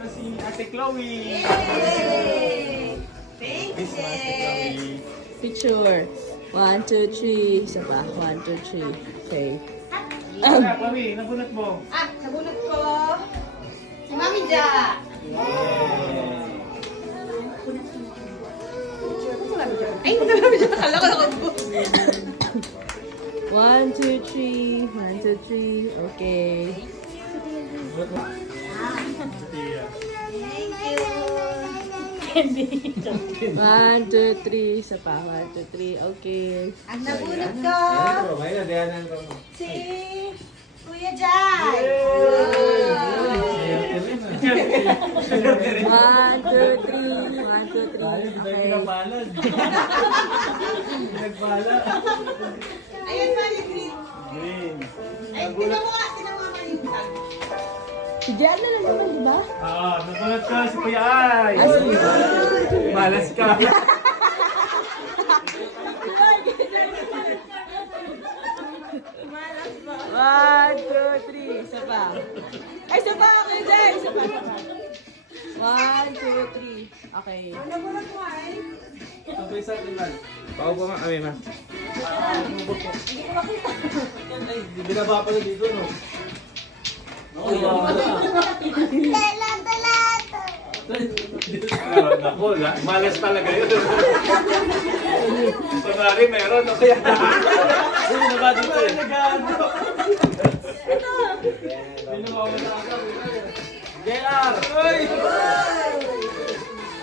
Ito si Ate Chloe. Yay! Thank This one, Ate Chloe. Picture. 1, 2, 3. Isa pa. 1, 2, 3. Okay. Wala, Chloe, nabunot mo. Nabunot ko. Si Mami Ja. Ay, hindi Mami Ja. Kala ko nakabuk. 1, 2, 3. 1, 2, 3. Okay. Thank you. 1, 2, 3. Isa pa. 1, 2, 3. Okay. Ang nabunot ko, si Kuya Jai. 1, 2, 3. 1, 2, 3. Okay. Ayun pa, yung green. Green. Ay, tinan mo kalimutan. Si Diana na naman, di ba? Oo, nabunot ko si Kuya Ay. Malas ka. One, two, three. Isa pa. Ay, isa pa. Okay, Jay. Isa pa. 1, 2, 3. Okay. Nabunot mo ay? Sabay sa atin, man. Pao po, ma. Ma. Binaba pa na dito, no? Naku, malas talaga yun. Kunwari, meron. O kaya, binaba dito eh. JR! Uy!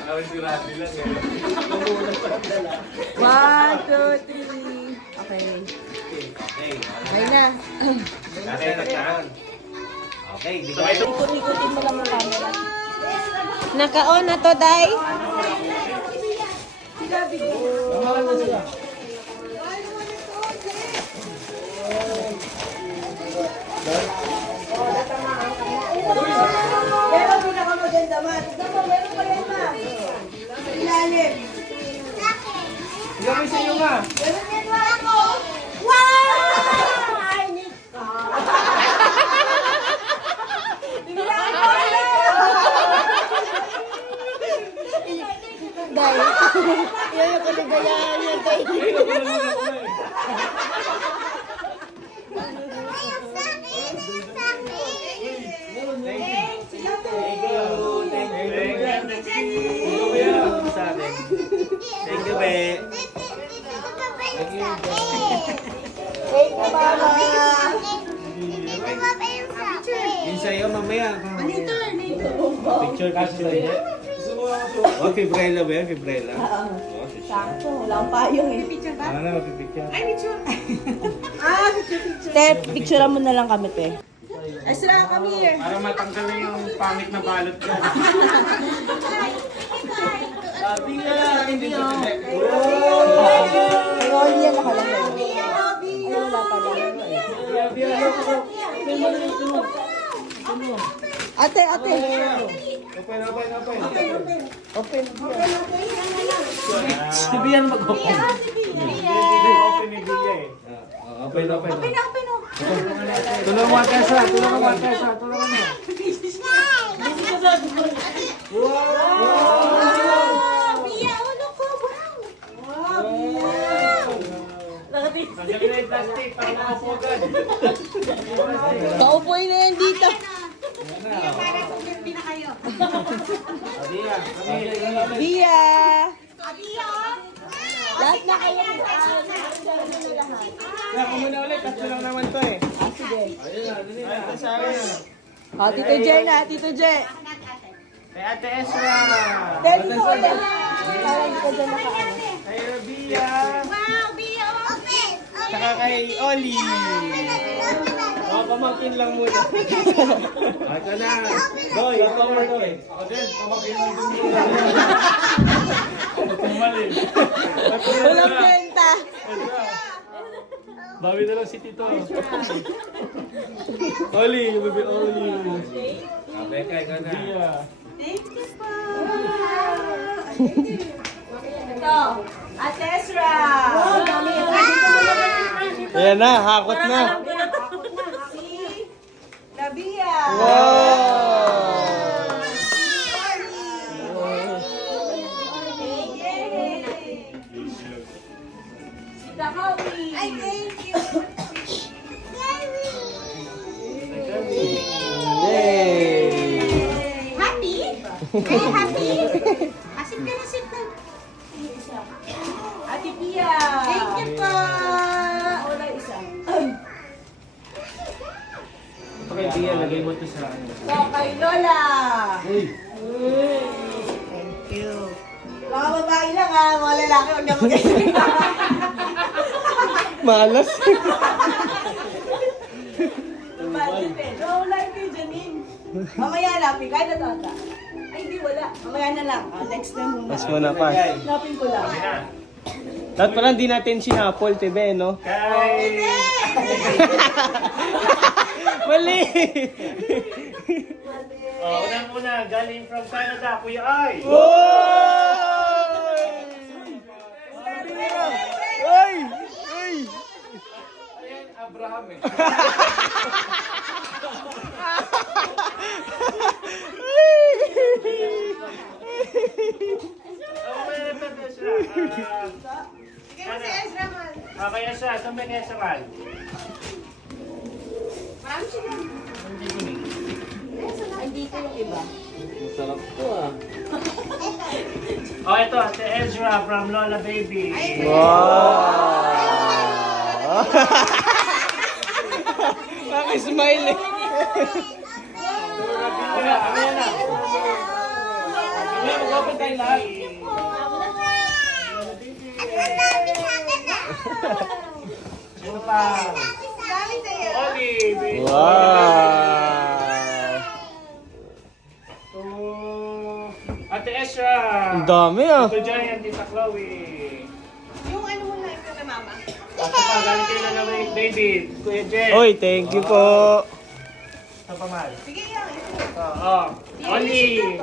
Parang sirati lang eh. 1, 2, 3. Okay. Okay. Okay na. Okay, di ba? Ikot-ikotin mo lang ang camera. Naka-on na to, Day. Pero pinakamaganda ma. Tignan mo, meron pa yan ma. Sa ilalim. Gawin sa iyo nga. Meron yan ma ako. Wow! Ay, Nika. Tingnan ko na. Day. Yan yung kaligayahan niya, Day. Thank you, be. Thank you, Mama. Yun sa'yo, mamaya. Picture ka sa iyo. Oh, fibrella ba yan? Fibrella? Sakto, wala akong payong eh. Picture ba? Ano, pipicture? Ay, picture. Picture. Te, picturean mo na lang kami, te. Asra, come here. Para matanggal na yung pangit na balot ko. Sabi nga, hindi ko hindi. Ay, only yan nakalagay. Ay, wala pa lang. Ate, ate. Open. Open. Si Bian mag-open. Open ni Bia eh. Open. Tulungan mo Tessa. Tulungan mo. Nandiyan na yung plastic para makaupo agad. Kaupoy na yan dito. Para pag-irpi na kayo. Bia! Abiyo! Lahat na kayo. Kaya kumuna ulit. Tatlo lang naman to eh. Ah, sige. Ayun sa akin. Oh, Tito Jay na, Tito Jay. Kay Ate Ezra. Daddy ko ulit. Para hindi ka dyan nakaano. Kay Rabia. Wow, Biyo! Open! Saka kay Oli. Pamangkin lang muna. Ito na. Doy, power doy. Ako din, pamangkin lang din muna. Mali. Walang kwenta. Bawi na lang si Tito. Oli, you will be all you. Beka, ikaw na. Thank you po! Ito, Ate Ezra! Ayan na, hakot na. Si Labia! Wow! Asip ka na, sit na. Ate Pia. Thank you po. Wala isa. Ito kay Tia, lagay mo ito sa ano. So, kay Lola. Thank you. Mga babae lang ha, mga lalaki, huwag na mag-isip. Malas. Lola, kay Janine. Mamaya hanapin, kahit na tata. Ay, hindi, wala. Mamaya na lang. Next time muna. Mas muna pa. Hanapin ko lang. Dapat pala hindi natin sinapol, tibe, no? Kay... Mali! Unang-una, galing from Canada, Kuya Ay! Ay! Ay! Ayan, Abraham eh. Kaya siya, saan ba kaya siya man? Andito yung iba. Masarap to ah. Oh, ito, Ate Ezra from Lola Baby. Wow! Nakismile eh. Kuya, ano yan na? Kuya, mag-open tayo lahat. Sino pa? Olive. Wow! Ate Ezra. Ang dami ah. Ito dyan yan, Tita Chloe. Yung ano mo na, ito na mama. Ito pa, galing kayo na naman David. Kuya Jen. Oy, thank you po. Ito pa, Mal. Sige yan. Olive.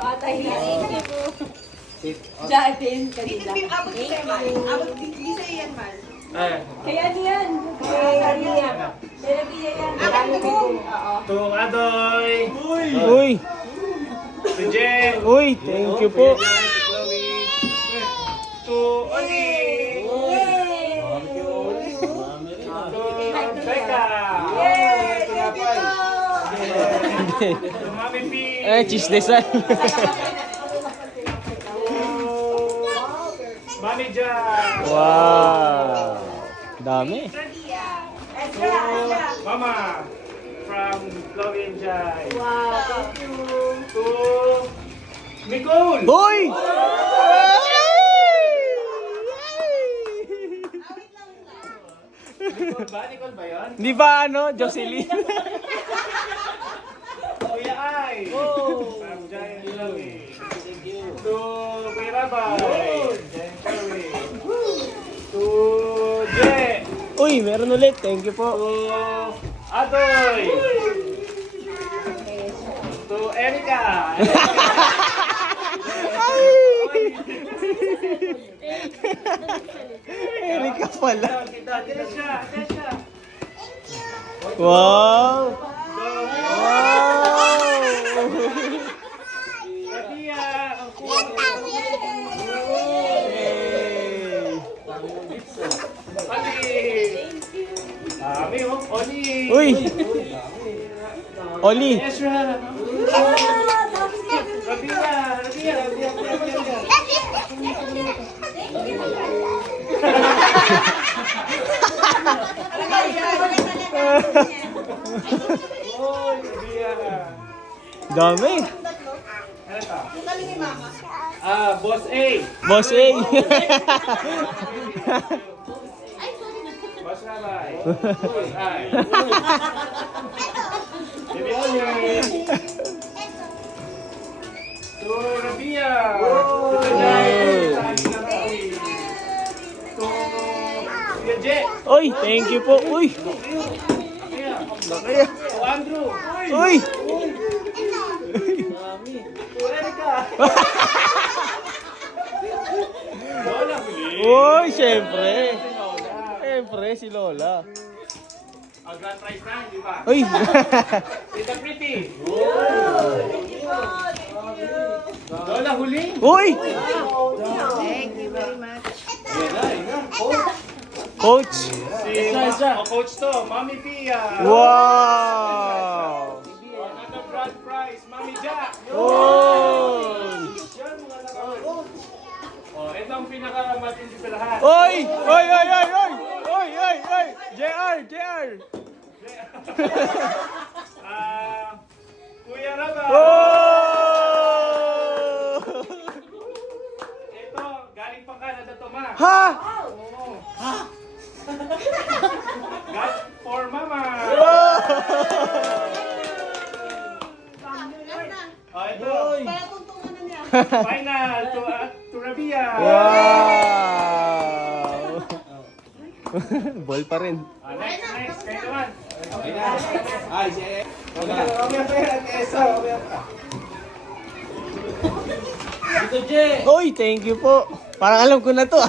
Jatin, Dito kanila. bin abot ko sa'yo, Mal. Abot di sa'yo yan, Mal. Kaya ano yan? Kaya ano yan? Kaya yan. Abot ko. Oo. Tung Adoy. Uy! Ito Jen. Uy, thank you po. Kuya Jen, Ate Chloe. To Olive. To Becca. Yay! Thank you po. To Mami P. Eh, cheese design. Mami Jan. Wow! Dami. Extra, extra. Mama. From Chloe and Jai. Wow, thank you. To Nicole. Uy! Nicole ba? Nicole ba yun? Di ba ano, Jocelyn? Kuya Ay. From Jai and Chloe. To Kuya Rabay. Jai and Chloe. To Je. Uy, meron ulit. Thank you po. To Adoy. To Erika. Erika pala. Kita, Tesha, Tesha. Wow! Wow! Wow! Katia, ang kuha. Oli. Dami oh, Oli. Uy! Oli! Ezra. Rabia, Rabia. Oy, Rabia. Dami! Ano to? Yung kami ni mama. Boss A. Boss A! Boss Rabay. Boss I. Baby Olive. To Rabia. To Jai. To Kuya Je. Uy, thank you po. Uy! Kaya. To Andrew. Uy! To Erika. Lola huli. Uy, syempre! Syempre, si Lola. Ang grand prize na, di ba? Uy! Tita Pretty. Lola huli. Uy! Thank you very much. Coach! Coach to, Mami Pia. Wow! Another grand prize, Mami Jack. Uy! Kuya Raba! Oh! Ito, galing pa Canada to, ma. Ha? Oo. Got for mama. Oh, ito. Para tuntungan na niya. Final to Rabia. Wow! Ball pa rin. Next. Kayo naman. Okay na. Ay, siya. Mamaya pa yan, Esa. Mamaya pa. Dito, Je. Oy, thank you po. Parang alam ko na to.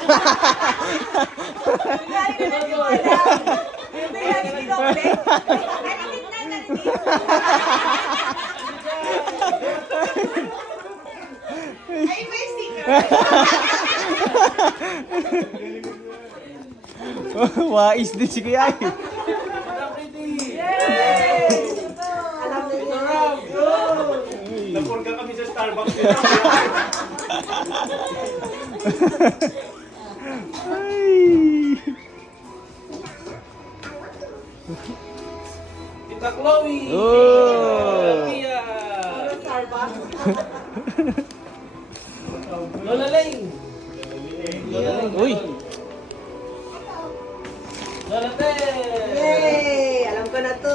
Ay, may sticker. Wais din si Kuya. Ay. Alam na niya. Napurga kami sa Starbucks. Ay. Tita Chloe. Oh. Rabia. Starbucks. Lola Lane. Lola Lane. Uy. Lola Te. Yay! Alam ko na to.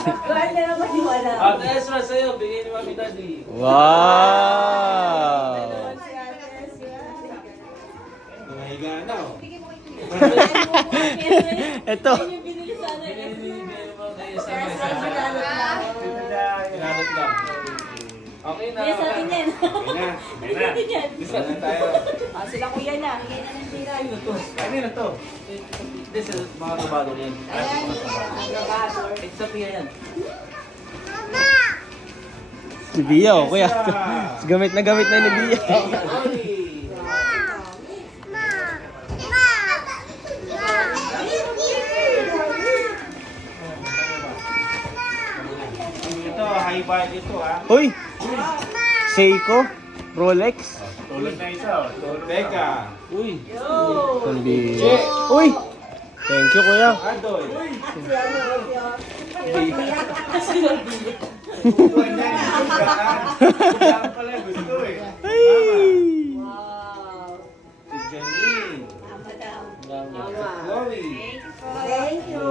Kuhaan na naman yung alam. Ate Ezra sa'yo, bigay ni Mami Daddy. Wow. Tumahiga na, oh. Ito. Binili mo kay Ezra. Pinalot lang. Okay na. Yes, atin yan. May na. Isa na tayo. Sila kuya na. Ano to? Ano na to? This is mga trabado yan. It's sa piya yan. Si Bia, oh, kuya. Gamit na ni Bia. Oy! Ito, high value ito, ha. Uy. Seiko. Rolex. Tulog na isa, oh. Tulog. Teka. Uy! Pambi. Uy. Thank you, kuya. Adoy. Yan pala, gusto eh. Ay. Wow. Si Janine. Chloe. Thank you.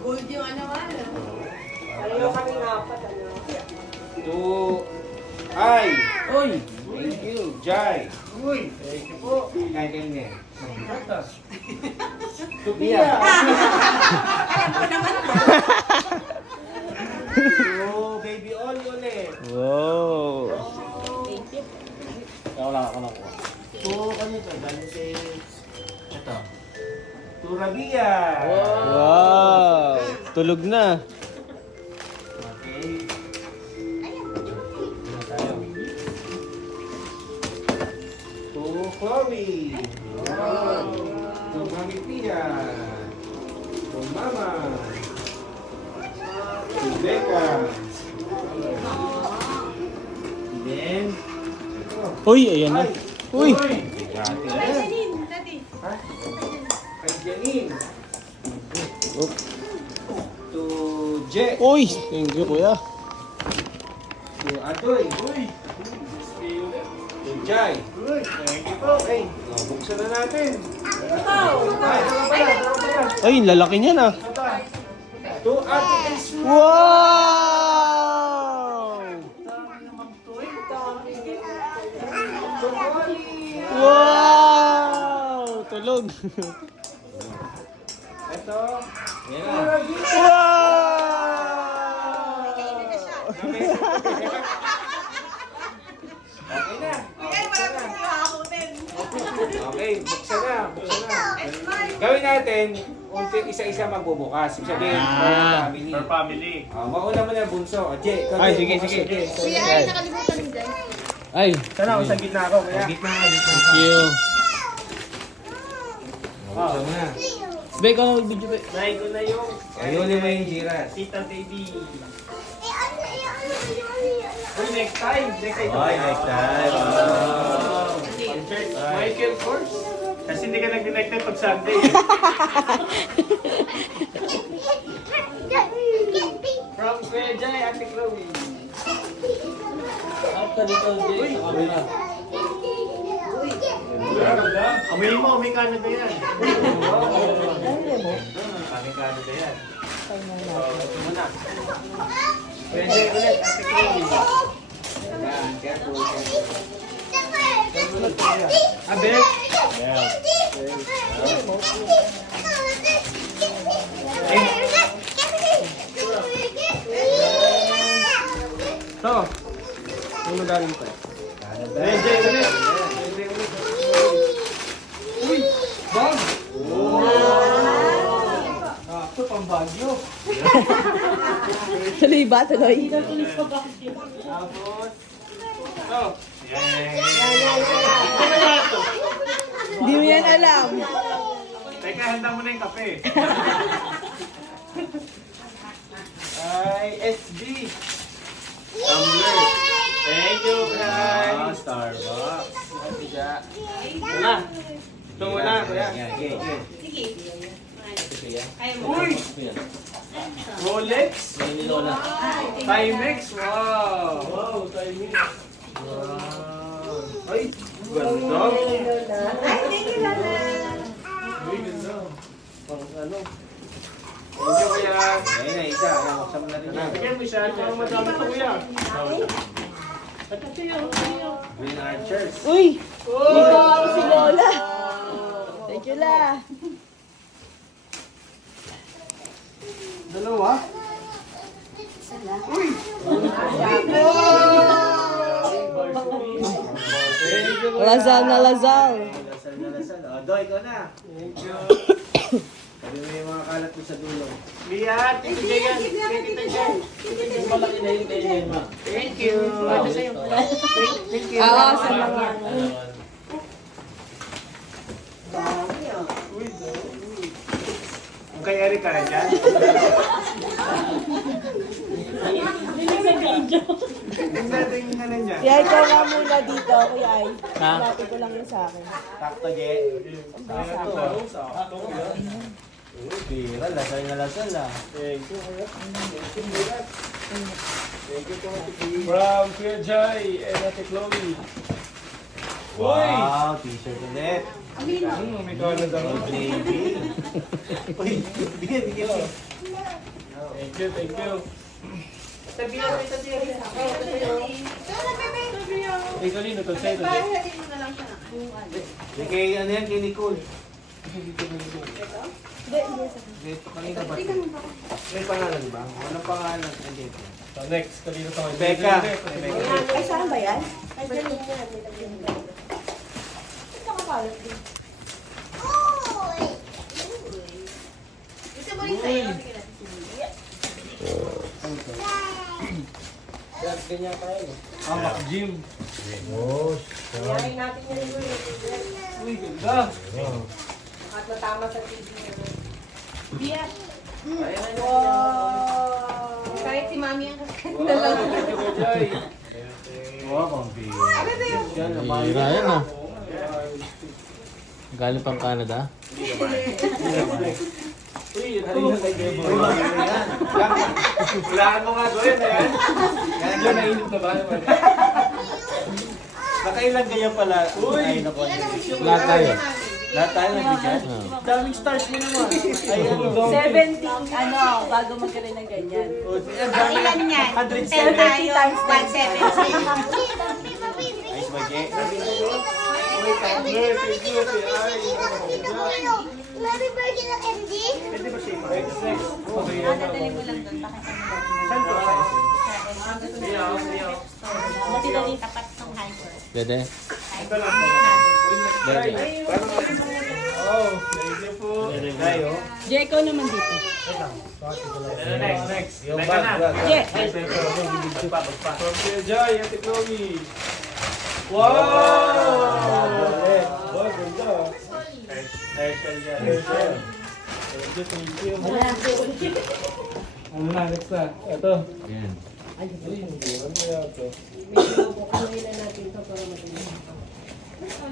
Gold yung ano ano. Pareho kami apat ano. To Ay. Uy! Thank you. Jai. Uy. Thank you po. Kain. To Bia. To Baby Oli ulit. Wow. Ako lang ako. To ano to? Galing kay ito. To Rabia. Wow. Tulog na. Okay. Ano tayo? To Chloe. Wow. To Mami Pia. To Mama. To Becca. And then, Uy, ayan na. Uy. Gati na. Ha? Kay Janine. Oh. To Je. Uy, thank you, kuya. To Adoy. Uy. To Jai. Uy. Thank you po. Okay. Buksan na natin. Ay, dalawa pala. Ay, lalaki niya na. To Ate Esma. Wow! To Molly. Wow! Tulog. Ito. Yan na. Wow! Okay na. Ay, wala pa siya hakutin. Okay, buksan na. Gawin natin, isa-isa magbubukas. Ibig sabihin, family. For family. Mauna mo na bunso. Jay, Ay, sige. Kuya, ay, nakalimutan ni Jai. Ay, Sana ako sa gitna ako. Kaya. Gitna. thank you. Buksan mo na. Bek, ako mag-video, Bek. Nahin ko na yung Ayun mo yung giras. Tita Baby. Uy, next time. Okay, next time. Michael Kors. Kasi hindi ka nag-detected pag Sunday. From Kuya Jai, Ate Chloe. After dito, Jay, sa camera. Amoy mo, may Canada yan. May Canada yan. Ito muna. Kuya Jay ulit, Ate Chloe. Yan, careful, careful. Abel. So, yung magaling pa. Kuya Jay ulit. Uy! Bag! Ito pang Baguio. Tuloy ba? Tuloy? Tapos. Ito. Hindi mo yan alam. Teka, handa mo na yung kape. Ay, SB! Tumbler. Thank you, guys. Ah, Starbucks. Wala. Ito muna, kuya. Yan, yan, yan. Uy! Rolex? Timex? Wow! Wow, timing. Wow! Ay, ganda. Uy, ganda. Pang ano. Thank you, kuya. Ayun na, isa. Buksan mo na rin yan. Bigyan mo siya. Parang madami ito, kuya. Green Archers. Uy! Hindi ko ako si Lola. Thank you, La. Dalawa? Lazal na lazal. Lasal na lasal. O, Do, ikaw na. Thank you. Sabi mo yung mga kalat mo sa dulo. Liat, ito yan. Thank you. Thank you. Oo, sa mga... Ang kay Eric ka rin yan? Tingnan yung nanan niya. Kaya ikaw nga muna dito, Kuya Ay. Lapit ko lang yun sa akin. Takto, Je. Pira, lasal na lasal ah. Thank you, kuya. From Kuya Jai and Ate Chloe. Wow, t-shirt ulit. May Canada. Old Navy. Uy, bigyan, bigyan. Thank you, thank you. Eh, kanino to? Sa'yo to? Kay ano yan, kay Nicole. Dito, kanina ba? May pangalan ba? Walang pangalan. Andito. So, next, kanino to? Becca. Ay, saan ba yan? Ay, dyan yan. Ito kapalat din. Gusto mo rin sa'yo? Ganyan tayo. Amak gym. Yayin natin yan yung Uy, ganda. at natama sa TV niya. Bia. Wow. Kahit si Mami ang kakanda Wow, lang. thank you, Kuya Jai. Wow, pambira. Yan, Hira yan ah. Galing pang Canada. Uy, ito. Kay Debo. Hulaan mo nga doon na yan. Yan, nainip na ba? Nakailan kayo pala? Uy! Ay, naku. Lahat tayo. Lahat tayo nagbigyan? Ah. Daming stars mo naman. Ay, ano, 17, ano, bago magkaroon ng ganyan. Ang ilan yan? 10 tayo, 170. Ayos ba, Je? Pwede ba siya Next, next. Okay, yan na. Saan po siya? Siyaw. Pwede? Ito lang po. Pwede. Oh, thank you po. Tayo. Jeko naman dito. Next, next. Yung Teka bag, na. bag. Je. Bagpa. From Kuya Jai, Ate Chloe. Wow! Wow, ganda. Herschel dyan. Thank you, thank you. Ano na, next na. Ito. Yan. Ay, ano kaya ito?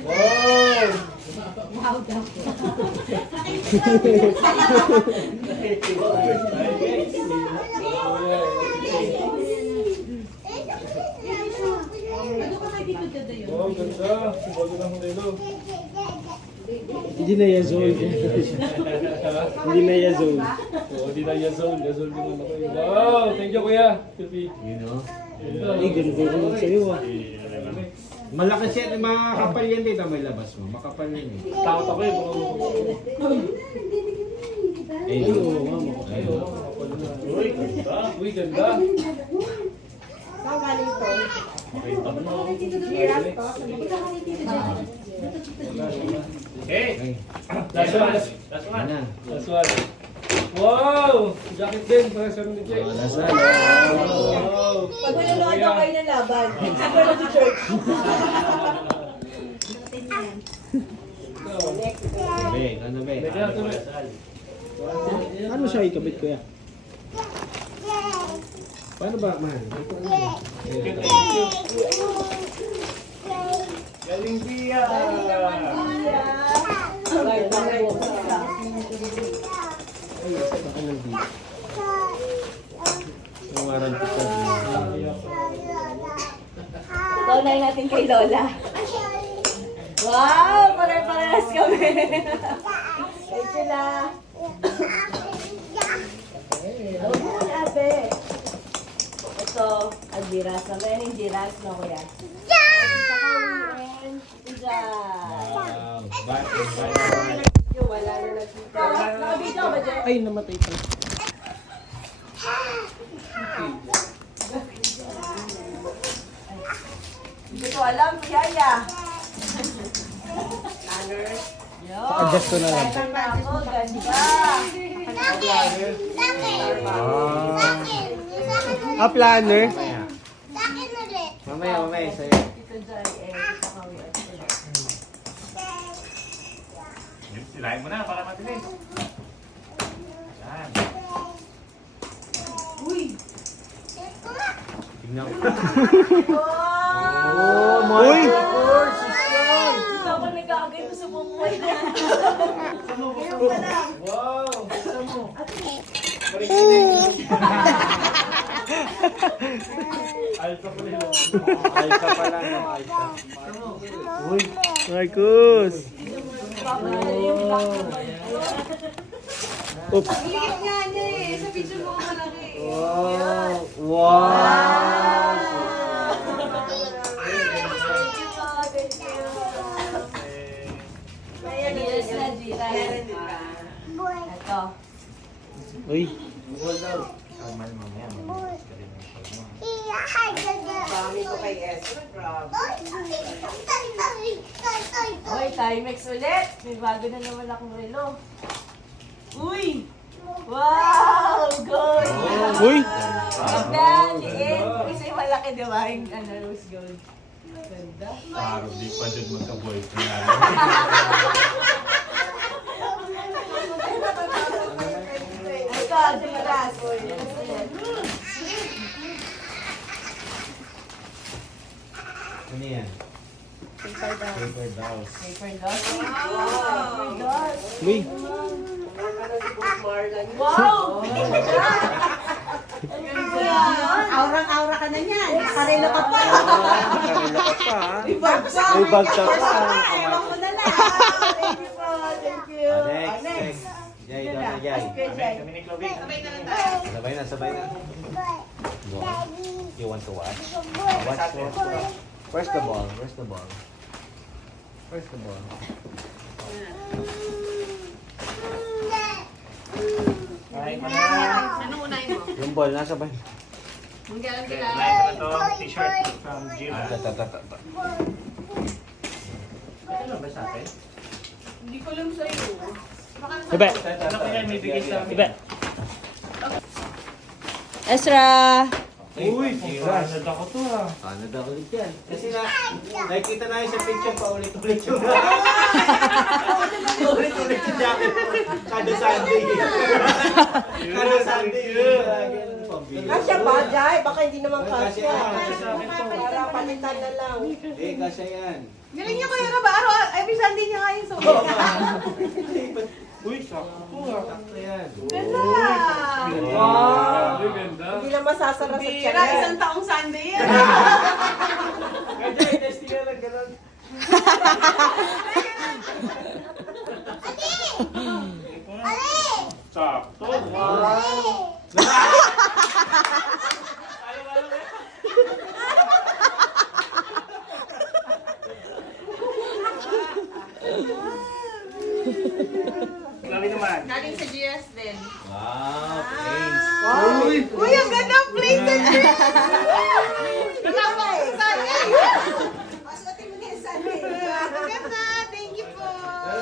Wow! Wow, ganda. Bago ng modelo. Hindi na yazol. Hindi na yazol. Oo, di na Yazol. Yazol din naman ako. Wow, thank you kuya. Pilpi. You know? Ay, ganun ko naman sa'yo ah. Malaki siya. Makakapal yan dito. May labas mo. Makapal yan eh. Takot ako eh. Ay, Ay, oo nga, Ay, oo. Uy, ganda. Uy, ganda. Saan galing to? Okay. Last one. Last one. Last one. Wow! Jacket din para sa mga check. Last one. Wow! Pag nanonood ako kayo ng laban, ako na si church. Be, ano be? Ano siya ikabit ko ya? Paano ba, man? Galing Bia! Nangaran ko sa Taunay natin kay Lola. Wow! Pare-parehas kami. Ay sila. Ate. Ito, Albiras. Mamaya yung Giras na kuya. Wow. Bye. Wala na nagkita. Nakabito ba dyan? Ay, namatay pa. Hindi ko alam, Yaya. Yo. Adjust ko na lang. Kaya ako, ganda. Ah, planner? Mamaya, sa'yo. Tito Joy, Tito Kawi, at sila. Silahin mo na para matilis. Yan. Uy! Tignan ko. Wow! Uy! Hindi ako nagkakagay ko sa bumuhay na. Ngayon pa lang. Wow! Gusto mo? Alta pa rin. Alta pa lang. Alta. Uy! Marcos! Papadala yung black naman. Oops! Ang liit nga niya eh. Sa video mo ako malaki. Wow! Wow! Thank you po. Thank you. Giras na, Giras. Ito. Uy! Dami ko kay Ezra. Grabe. Hoy, Timex ulit. May bago na naman akong relo. Uy! Wow! Gold! Uy! Ganda! Liit! Kasi malaki diba yung rose gold. Ganda. Parang di pa dyan magka-boyfriend na. Ito, Giras. Ano yan? Paper dolls. Paper dolls. Paper dolls. Paper dolls. Uy! Wow! Aurang-aura ka na niyan. Parelo ka pa. Karila ka pa ha? May bagsak! May bagsak pa. Ewan ko na lang. Thank you po. Thank you. Next. Jay, doon na Jay. Okay, Jay. Kami ni Chloe. Sabay na. Go. You want to watch? Watch mo. Where's the ball? Kain mo na. Yung ball, nasa ba? Kain mo na to. T-shirt from Gina. Ano ba sa akin? Hindi ko alam sa'yo. Ibe! Ano kaya may bigay sa amin? Ibe! Ezra! Uy, Canada ko to ha. Canada ulit yan. Kasi nakikita na yun sa picture pa ulit-ulit yung ulit-ulit yung jacket mo. Kada Sunday. Kada Sunday. Kasya ba, Jai? Baka hindi naman Kasya kasya. yan. Para palitan na lang. Hindi, kasya yan. Galing niya Kuya Rob. Every Sunday niya nga yung suot. Uy, sakto ah. Sakto yan. Ganda! Wow! Ganda. Hindi na masasara sa Bira, tiyan. isang taong Sunday yan. Ganda, i-testing na lang ganun. Sakto. Wow. Grabe naman. Galing sa GS din. Wow, thanks. Uy, ang ganda ng plated dress! Kasama ko sa Sunday. Pasuotin mo na yung Sunday. Ang ganda, thank you po.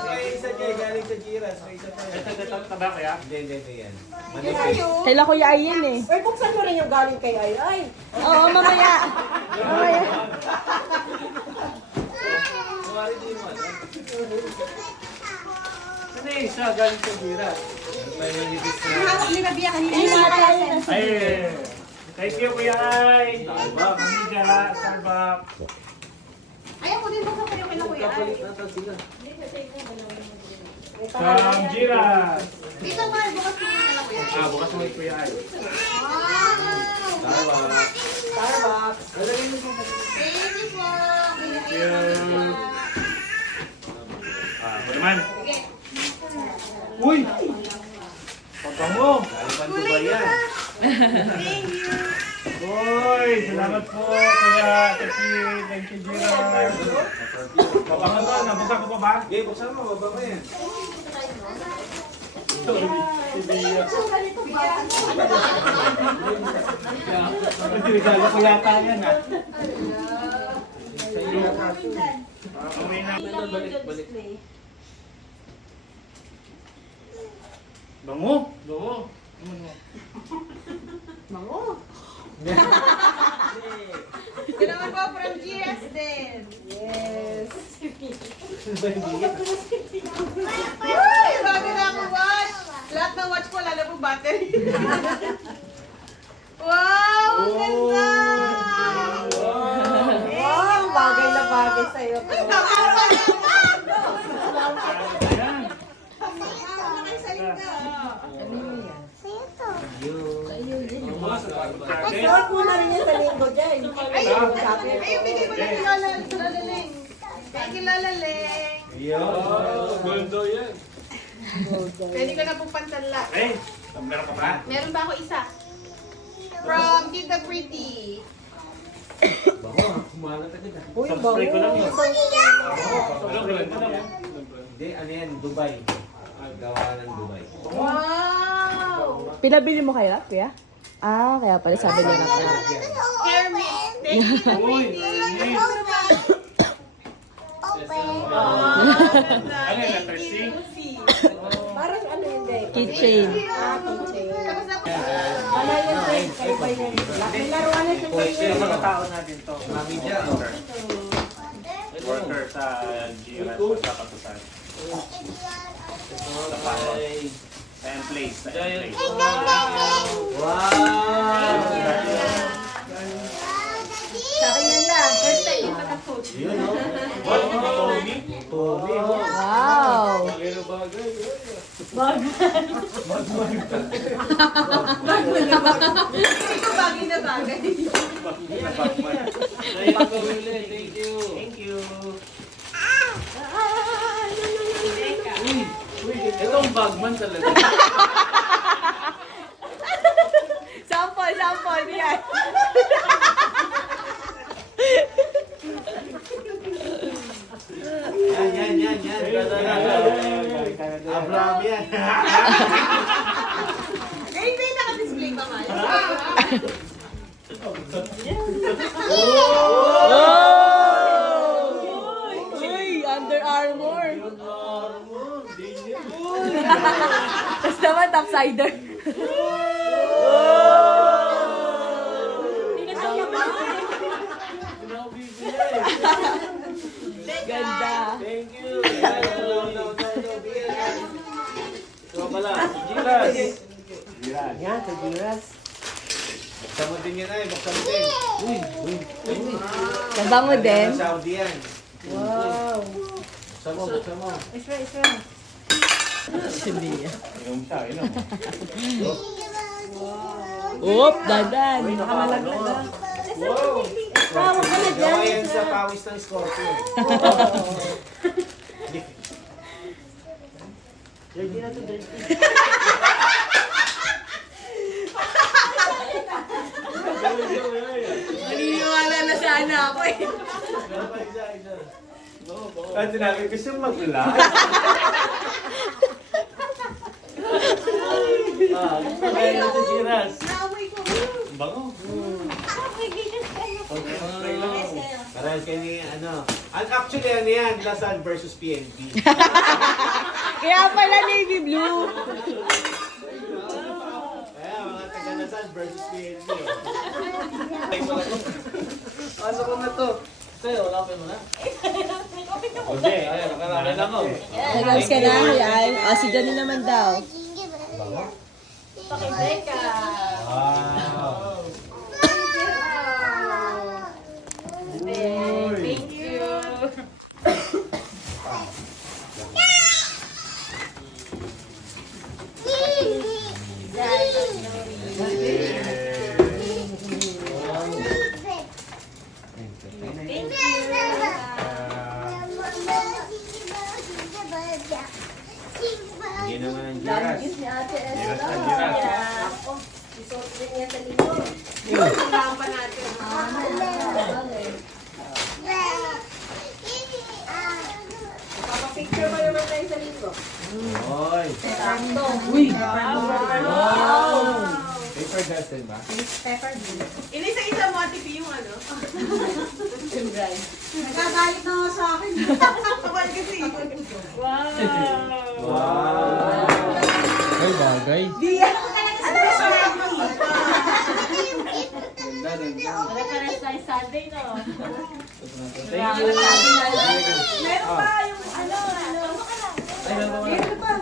May isa dyan, galing sa Giras. May isa pa yan. Ito, taba kaya? Hindi yan. Manipis. Kaila Kuya Ay yan eh. Uy, buksan mo rin yung galing kay Ay Ay. Oo, mamaya. Mamaya. Kumari din mo. Ano yung isa galing sa gira? May manipis na. Hawak ni Rabia kanina. Ay, thank you Kuya Ay. Starbucks. Amiga, Starbucks. Ay, ako din buksan ko yung kay Kuya Ay. Kapalit na to sila. From Giras. Dito ba, bukas ko yung Kuya Ay. Bukas mo Kuya Ay. Wow! Starbucks. Starbucks. Thank you po. Thank you. Ako naman. Uy! Pagkango! Kalipan ko ba yan? Thank you. Uy! Salamat po Kuya Teki. Thank you Giras. Papangan to, nabuksan ko pa ba? Okay, buksan mo. Baba mo yan. Regalo ko yata yan ah. Uwi na. Bango! Bango! Mango. Ito naman po from GS din. Yes. Uy! Bago na ako watch. Lahat ng watch ko, lalo po battery. Wow! Ang ganda! Wow, bagay na bagay sa'yo. Pag-short mo na rin yan sa linggo dyan. Ayun, bigay mo na kay Lalaling. Thank you, Lalaling. Gondo yan. Pwede ko na po pantanla. Eh, meron ka ba? Meron ba ako isa? From Tita Pretty. Bango, kumalat agad ah. Uy, Subscribe ko lang yun. Hindi, ano yan? Dubai. Gawa ng Dubai. Wow! Pinabili mo kaya, Kuya? Ah, kaya pala sabi niya na pala. Hermes. Thank you, Tita Uy, Pretty. Ano yung letter C? Parang ano yun, Day? Keychain. Ah, keychain. Tapos na po. Ano yun, Day? Kayo ba yun? Laruan na siya Yung sa'yo. mga tao natin to. Mami dyan, oh. Worker sa Giras sa Katusan. Ay. Sa place. Sa place. Wow! Sa akin yan lang. First time yung pata-coach. Yun, oh. What? Tommy? Toby, oh. Wow! Ito bagay na bagay. Thank you. Thank you. Itong bagman talaga. Sample, sample, yan. Yan. Abraham yan. Eh, may naka-display pa kayo. Uy, Under Armour. Tapos naman, topsider. Ganda. Thank you. No. Ikaw pala. Giras. Yan, sa Giras. Buksan mo din yan ay, buksan mo din. Uy. Nabango din. Saudi yan. Wow. Buksan mo. Yung siya, yun o. Oop, dadan. Wow! Gawa yan sa pawis ng Scorpio. Naniniwala na sana ako eh. At sinabi ko siya mag-live. Bango. Parang kani actually ano yan, Lasal versus PNP. Kaya pala navy blue. Kaya mga taga Lasal versus PNP. Ano ko na to? Sa'yo, wala pa mo na. Okay, ayan, nakalala ako. Nag-gloves ka na, yan. O, si Johnny naman daw. Wow. Thank you. Hindi naman ang giras. Giras na giras. Picture mo naman tayo sa linggo. Oy. Uy! Paper dustin ba? Inisa-isa mo, Ate P, yung ano. Nagkagalit na nga sa akin. Kapal kasi. Wow. Ay, bagay. Di ako talaga sa Thank you. Meron pa yung ano. Meron pa.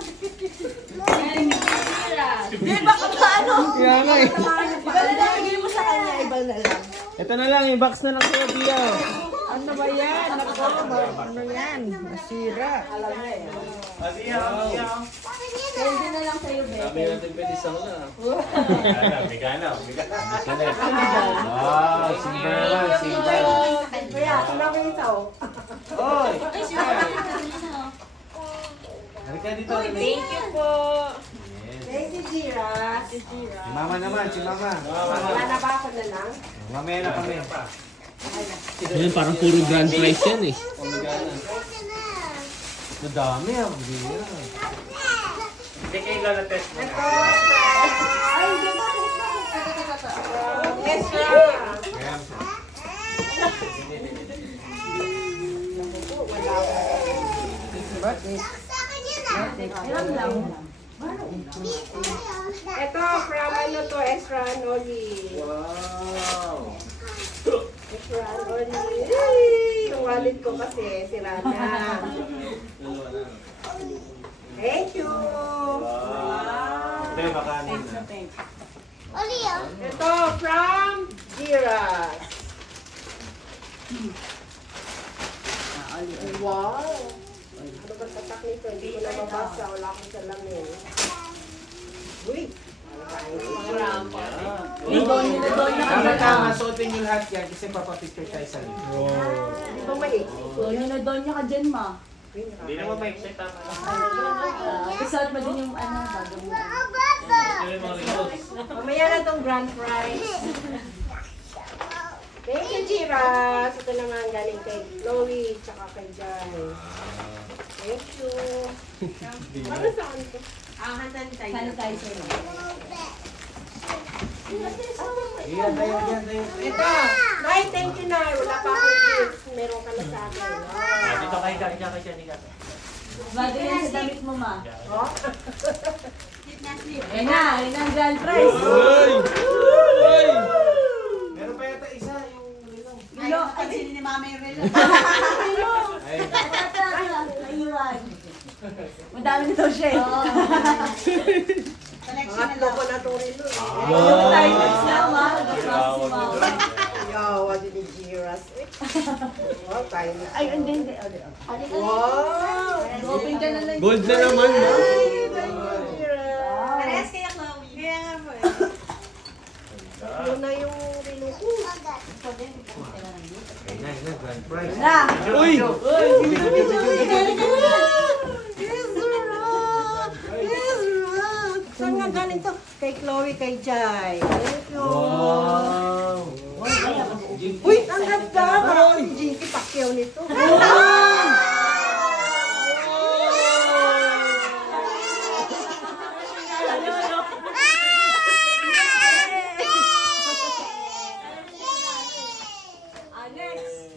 Di ba ka pa ano? Kaya nga eh. Iba na lang, bigay mo sa kanya, iba na lang. Ito na lang, i-box na lang sa'yo, Pia. Ano ba yan? Nako, ano yan? Masira. Pwede na lang sa'yo, Bebe. Sabi natin pwede sa una. Bigana. Wow, simbahan, simbahan. Kuya, sumama yung tao. Oy! Halika dito. Thank you po. Thank you, Jira. Si mama naman, si mama. Wala na ba ako na lang? Mamaya na kami. Yan, parang puro grand prize yan eh. Nadami ah. Hindi yan. Hindi kayo lang na-test mo. Ay, di ba? Extra. Kaya siya. Ito, from ano to, extra noli. Wow. Extra noli. Ay, yung wallet ko kasi, sira na. Thank you. Hindi, makanin na. Ito, from Jiras. Wow. Ano ba tatak nito? Hindi ko na mabasa. Wala akong salamin. Uy. Tama-tama, suotin niyo lahat yan kasi papapicture tayo sa inyo. Hindi ba maiksi? Donya na donya ka dyan, ma. Hindi naman ma-excite tama. Isot mo din yung ano, bago mo. Mamaya na itong grand prize. Thank you, Jiras. Ito naman galing kay Chloe, tsaka kay Jai. Thank you. Para saan ito? Sanitizer. Iyan tayo, iyan tayo. Ito. Nay, thank you, Nay. Wala pa akong gift. Meron ka na sa akin. Dito kayo dyan. Bago yan sa damit mo, ma. Oh? Yan na, yan ang grand prize. Meron pa yata isa yung relo. Relo, ay, sino ni mama yung relo? Ay, Naiwan. Madami nito siya eh. Pangatlo ko na ito rin nun. Yung timeless na, ma. Yawa din ni Jiras. Wow, tiny. Ay, hindi. Wow! Open ka na lang. Gold na naman, ma. Ay, thank you, Jiras. Parehas kaya, Chloe. Kaya nga po eh. Tatlo na yung rinuko. Grand prize. Uy! Saan nga galing to? Kay Chloe, kay Jai. Thank you. Wow! Uy, ang ganda! Parang si Jinky Pacquiao nito.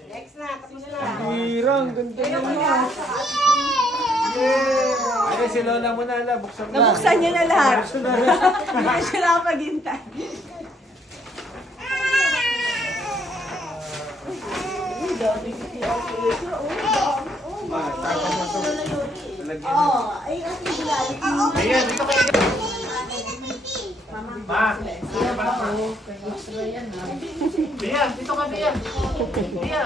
Next na, tapos na. Hirang, ganda naman. Ay, si Lola mo na, buksan mo na. Nabuksan niya na lahat. Hindi na siya nakapaghintay. Ayan, dito kayo. Ma, dito ba? Bia, dito ka, Bia. Bia.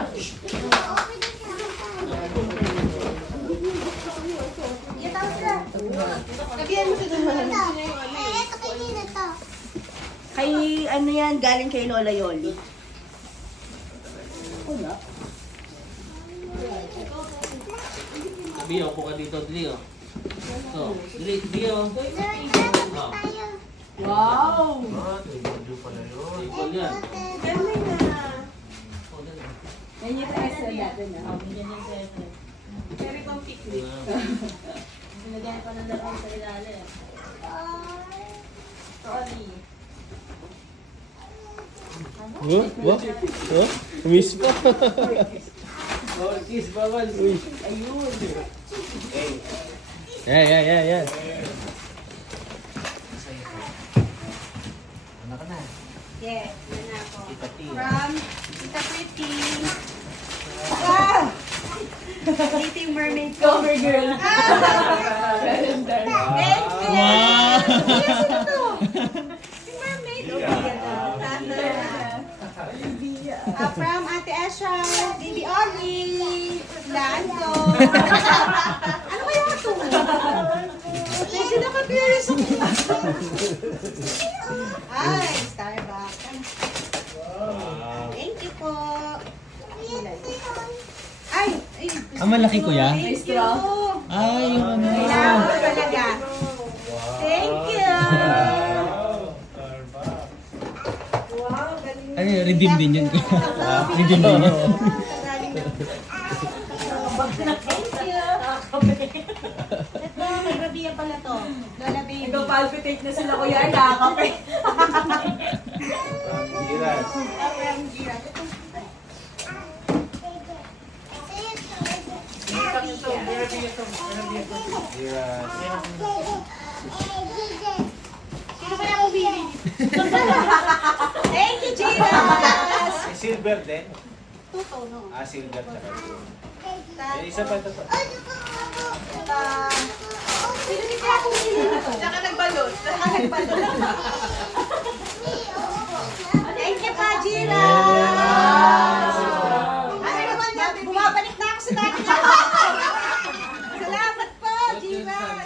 Kay, ano yan, galing kay Lola Yoli. Bio, upo ka dito, Leo. So, Leo. Oh. Wow! Table yan. Yan yung extra dati na. Very picnic. Sinagyan pa ng dalawang sa ilalim. Sorry. Oh, oh, oh, miss pa. Oh, kiss, bawal. Uy. Ayun. Yeah. Ano ka na? Yeah, yan na ako. Tita Tia. From Tita Pretty. Ah! Pretty mermaid ko. Cover girl. Thank you! Yes, ito to. Si mermaid. From Ate Asha, Baby Ollie, Lando. Ano kaya ito? Medyo nakapiyayos ako. Ay, Starbucks. Thank you po. Ay, Malaki kuya? Thank you. Ay, yung ano. Kailangan ko talaga. Thank you. Wow, galing. Ay, redeem din yun. Redeem din yun. Thank you. Ito, may Rabia pala to. Lola baby. Nagpa-palpitate na sila kuya. Nakakape. Giras. Giras. Sino kaya bumili? Thank you, Giras. May silver din. Tuto, no? Silver tsaka. May isa pa ito. Sino din kaya bumili nito? Saka nagbalot. Thank you pa, Giras. Ano naman yan? Bumabalik na ako sa dati na. Salamat po, Giras.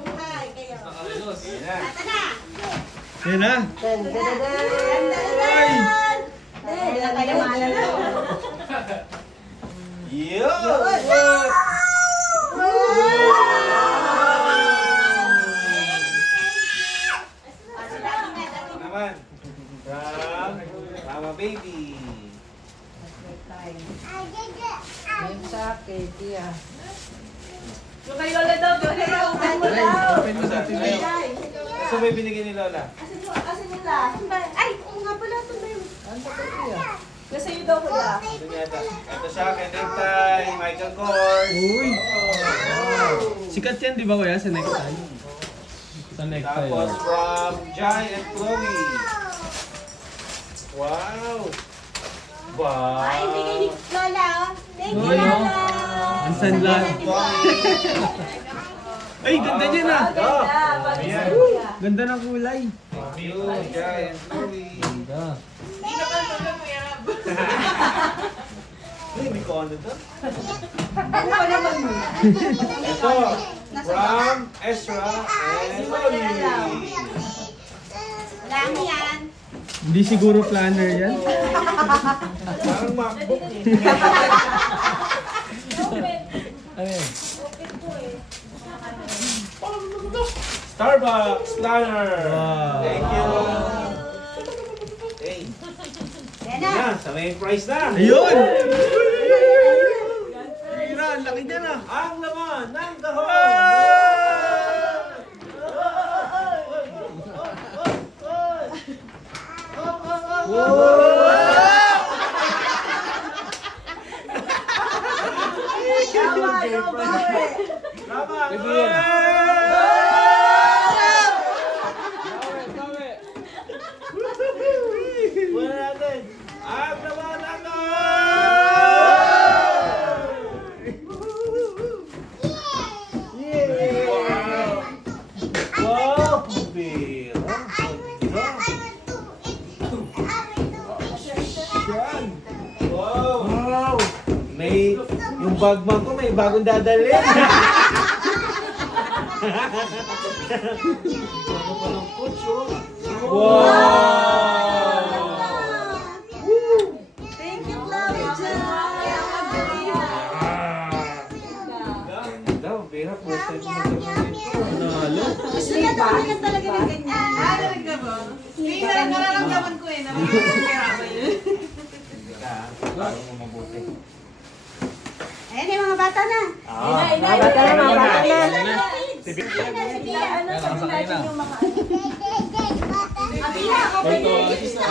Buhay kayo. Ata na. Yan na. Naman. From Mama Baby. Yung kay Lola daw, open mo daw. So may binigyan ni Lola. Kasi nila. Ay, oo nga pala ito na yun. Kasi yun daw kuya. Ito yata. Ito siya kay Nektay, Michael Kors. Uy. Sikat yan, di ba kuya? Sa necktie. Sa necktie. Tapos from Jai and Chloe. Wow! Wow! Ay, bigay ni Lola. Oh. Thank you, Uy, oh. Lola. Ang sanla. Ay, ganda niya na. Ayan. Ganda ng kulay. Thank you, Jai and Chloe. Ganda. Ay, may kono to. Ito, from Ezra and Chloe. Dami yan. Hindi siguro planner yan. Parang MacBook. Ano yan? Starbucks planner. Wow. Thank you. Hey, Yan na. yan, sa may price na. Ayun! Mira, ang laki niya na. Ang laman ng kahon. Tama. Wala natin. Ang laman ng Wow! Bira! Wow! May, yung bagman ko may bagong dadalhin. Ano pa ng coach, oh? Wow! Thank you, Chloe Ganda, Bira, first time ko magkaroon. Nalo. Gusto niya talaga ng ganyan. Talaga ba? Kaya nararamdaman ko eh. Nararamdaman yun. Parang mo mabuti. Ayan yung mga bata na. Mga bata na, mga bata na. Ano, sabi natin yung mga Abila, open your gifts na.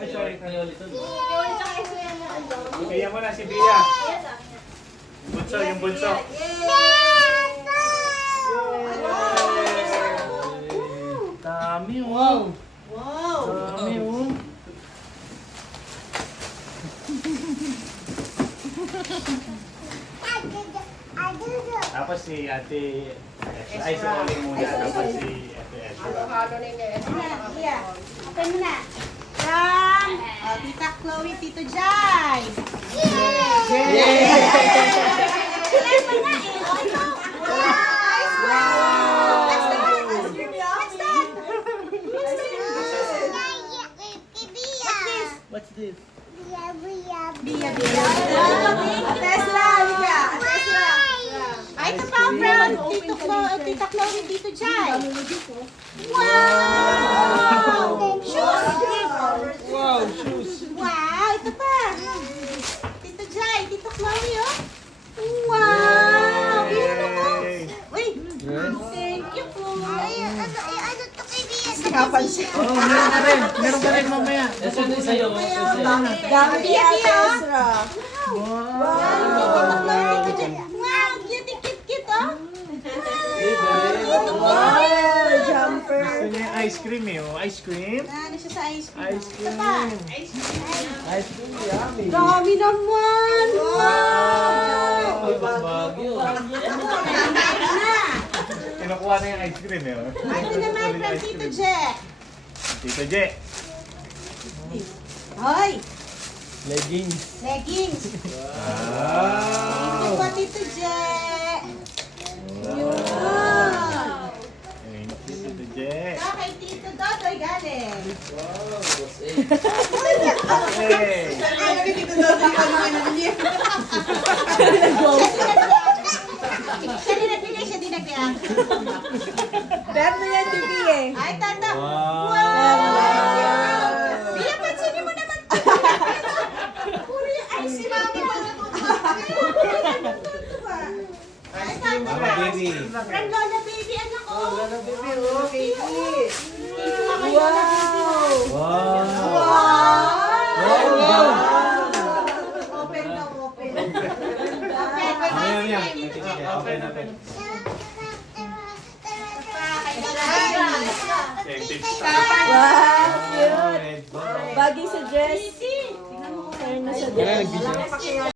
Ay, sorry. Bia mo na si Bia. Bunso, yung bunso. Dami, wow. Wow. Dami, oh. Tapos si Ate ay si Oli muna. Tapos si Ate Ezra. Bia, open mo na. From Tita Chloe, Tito Jai. What's this? Tesla, Liga. Tesla. Ay, ito pa, from Tita Chloe, Tito Jai. Wow! Shoes! Wow, shoes. Wow, ito pa. Tito Jai, Tito Chloe, oh. Wow! Biro mo. Uy, thank you, Chloe. Sikapan siya. Oh, meron ka rin. Meron ka rin mamaya. Dami niya, Ezra. Wow, cute, cute, oh. Wow, jumper. Gusto niya yung ice cream eh. Oh. Ice cream. Ano siya sa ice cream? Ice Ito pa. cream. Ice cream, yummy. Dami naman. Wow. Bagyo. Kinukuha na yung ice cream eh. Oh. Ito naman from Tito Je. Tito Je. Hoy, Leggings. leggings. Wow! Ito pa, Tito Je. Yun. Thank you, Tito Je. Ito kay Tito Dodoy galing. Hey! Siya din nagbigay, siya din nagbiyak. Pero yan, TV eh. Ay, tata. Wow! Bia, pansinin mo naman. Puro yung ice si mami pa natutuwa. Ay, tata. Mama baby. From Lola Baby, anak ko. Lola baby, oh. Thank you, Mama Lola Baby. Wow! Wow! Open na, open. Ayan, ayan. Okay, okay. Wow, cute. Bagay sa dress. Turn na sa dress. Kaya nag-video.